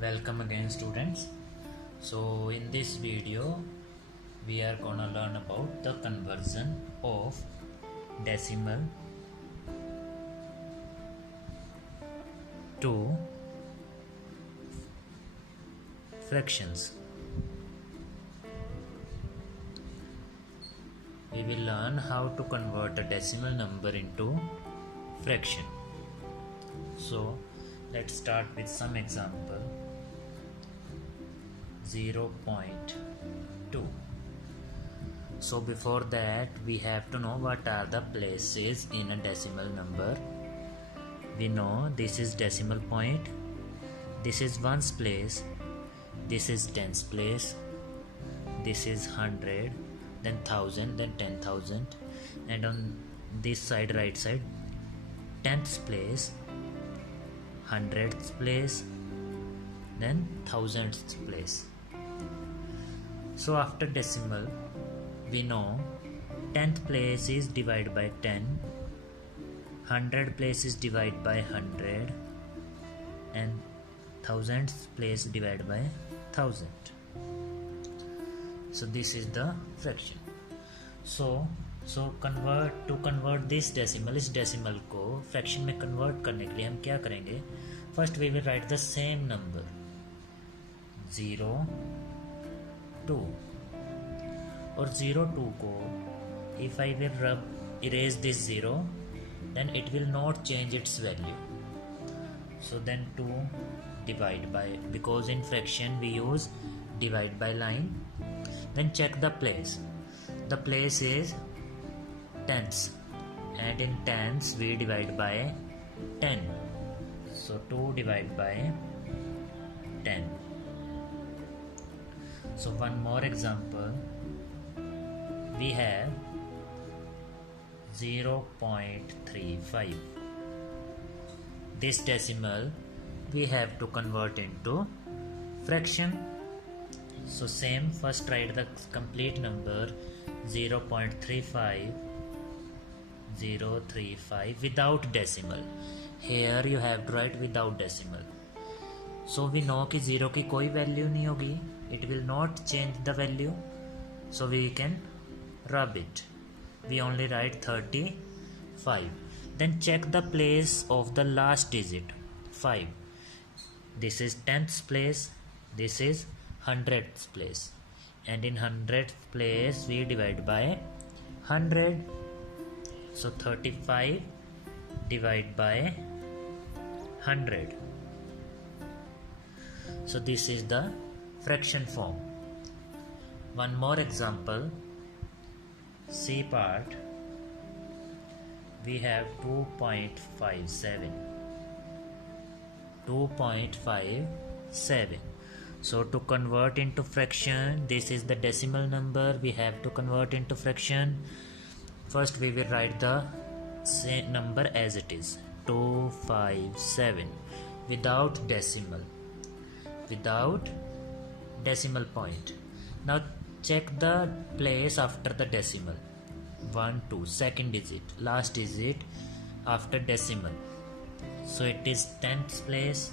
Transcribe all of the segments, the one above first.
Welcome again, students. So in this video we are gonna learn about the conversion of decimal to fractions. We will learn how to convert a decimal number into fraction. So let's start with some example. 0.2. So before that we have to know what are the places in a decimal number. We know this is decimal point, this is ones place, this is tens place, this is 100, then 1000, then 10,000, and on this side, right side, tenths place, hundredths place, then thousandths place. So after decimal we know tenth place is divided by 10, 100 place is divided by 100, and thousandths place divided by 1000. So this is the fraction. So convert this decimal, इस decimal को fraction में convert करने के लिए हम क्या करेंगे? First we will write the same number 0, 2 और 0, 2 को if I will erase this 0, then it will not change its value. So then 2 divide by, because in fraction we use divide by line. Then check the place. The place is tenths, and in tenths we divide by 10. So 2 divided by 10. So one more example, we have 0.35. This decimal we have to convert into fraction. So same, first write the complete number 0.35 without decimal. Here you have to write without decimal. So we know कि 0 की कोई value नहीं होगी, it will not change the value, so we can rub it. We only write 35. Then check the place of the last digit 5. This is tenths place, this is hundredths place, and in hundredths place we divide by 100. So 35 divided by 100. So this is the fraction form. One more example, C part, we have 2.57. So to convert into fraction, this is the decimal number we have to convert into fraction. First we will write the same number as it is, 257, without decimal point. Now check the place after the decimal. 1, 2, second digit, last digit after decimal. So it is tenths place,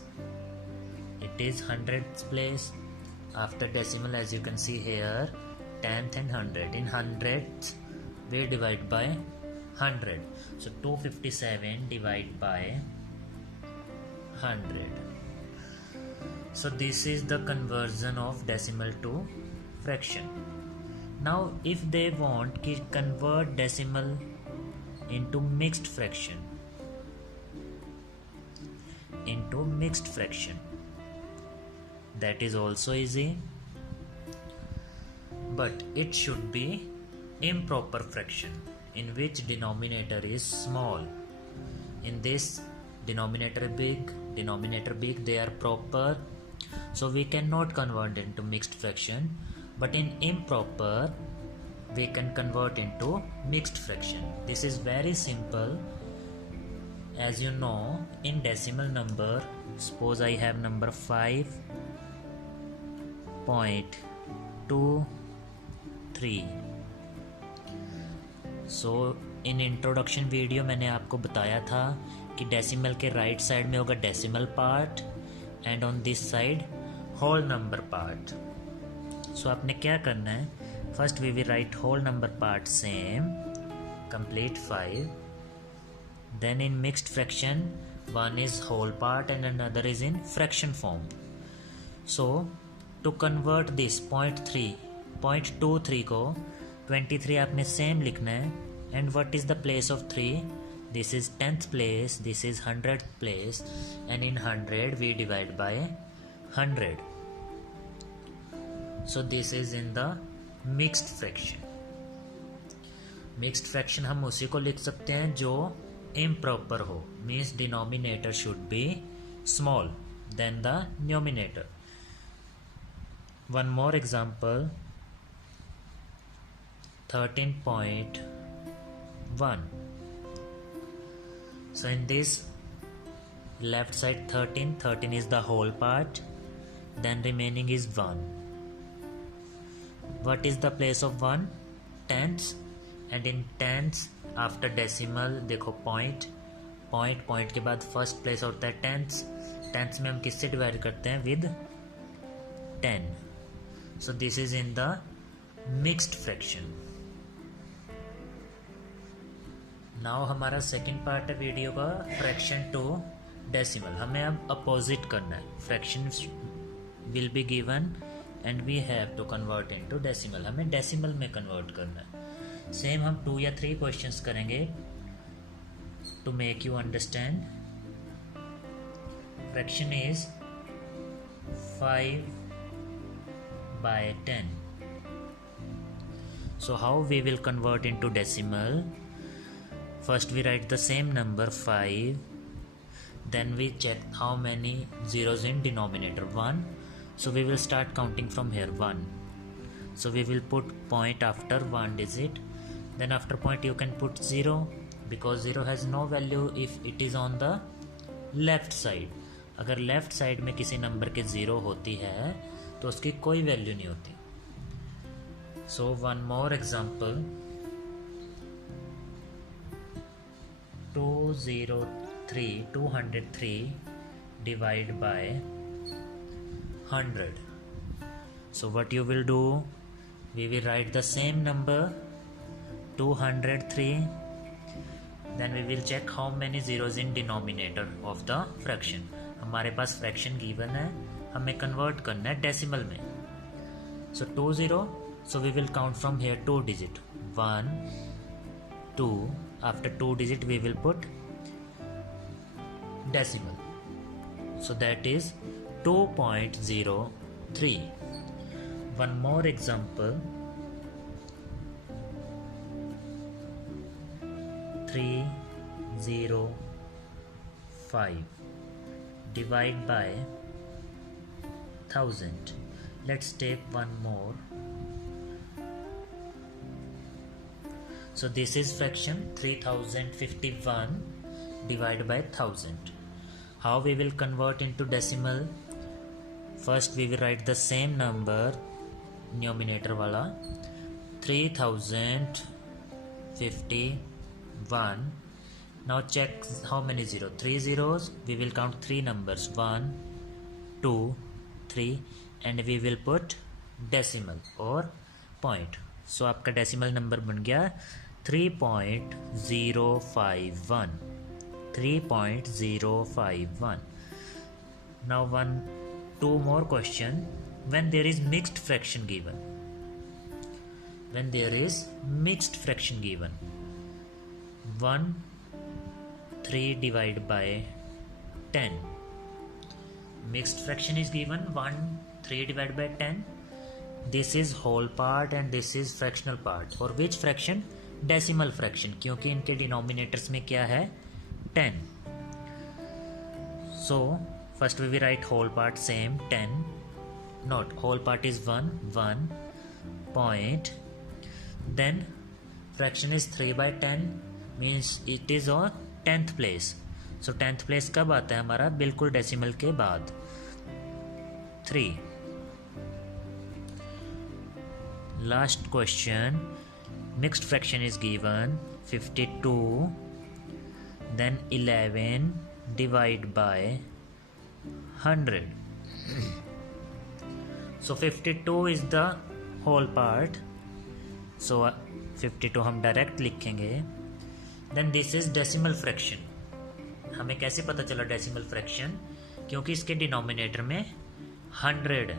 it is hundredths place. After decimal, as you can see here, tenth and 100. In hundredths we divide by 100. So 257 divided by 100. So this is the conversion of decimal to fraction. Now if they want to convert decimal into mixed fraction, that is also easy, but it should be improper fraction in which denominator is small. In this denominator big, they are proper, so we cannot convert into mixed fraction. But in improper we can convert into mixed fraction. This is very simple. As you know, in decimal number, suppose I have number 5.23. So in introduction video मैंने आपको बताया था कि decimal के right side में होगा decimal part and on this side whole number part. So आपने क्या करना है, first we will write whole number part same, complete 5. Then in mixed fraction, one is whole part and another is in fraction form. So to convert this 0.23 को 23 आपने same लिखना है. And what is the place of 3? This is 10th place, this is 100th place, and in 100 we divide by 100. So this is in the mixed fraction. Mixed fraction हम उसी को लिख सकते हैं जो improper हो, means denominator should be small than the numerator. One more example, 13.1. So in this left side 13 is the whole part, then remaining is 1. What is the place of 1? Tenths, and in tenths after decimal देखो point के बाद first place होता है tenths. Tenths में हम किससे divide करते हैं? With 10. So this is in the mixed fraction. Now हमारा सेकेंड पार्ट है वीडियो का, फ्रैक्शन टू डेसिमल. हमें अब अपोजिट करना है. Fraction will be given and we have to convert into decimal. हमें डेसिमल में कन्वर्ट करना है. सेम हम 2 या 3 क्वेश्चंस करेंगे to make you understand. Fraction is 5/10. So how we will convert into decimal? First we write the same number 5, then we check how many zeros in denominator. 1. So we will start counting from here. 1. So we will put point after 1 digit, then after point you can put 0 because 0 has no value if it is on the left side. अगर left side में किसी number के 0 होती है तो उसकी कोई value नहीं होती. So one more example, 203 divided by 100. So what you will do, we will write the same number 203, then we will check how many zeros in denominator of the fraction. हमारे पास fraction given है, हमें convert करना है decimal में. So 20, so we will count from here 2 digit. 1, 2. After 2 digit we will put decimal. So that is 2.03. One more example, 305 divide by 1000. Let's take one more. So this is fraction 3051 divided by 1000. How we will convert into decimal? First we will write the same number, numerator wala, 3051. Now check how many zeros. 3 zeros. We will count 3 numbers, 1, 2, 3, and we will put decimal or point. So आपका decimal number बन गया 3.051. 3.051. Now 2 more question. When there is mixed fraction given. When there is mixed fraction given. 1, 3 divided by 10. Mixed fraction is given 1, 3 divided by 10. This is whole part and this is fractional part. For which fraction? Decimal fraction, क्योंकि इनके denominators में क्या है? 10. So first we will write whole part same 10. Not whole part is 1 point. Then fraction is 3/10 means it is on 10th place. So 10th place कब आता है हमारा? बिल्कुल डेसिमल के बाद 3. Last question, mixed fraction is given 52, then 11 divide by 100. So 52 is the whole part. So 52 हम direct लिखेंगे. Then this is decimal fraction. हमें कैसे पता चला डेसिमल फ्रैक्शन? क्योंकि इसके डिनोमिनेटर में 100 है.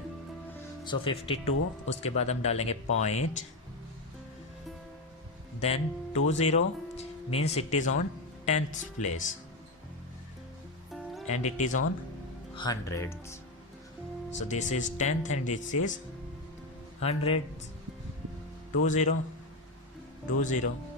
सो 52, उसके बाद हम डालेंगे point, then 20 means it is on 10th place and it is on 100. So this is 10th and this is 100. 20 20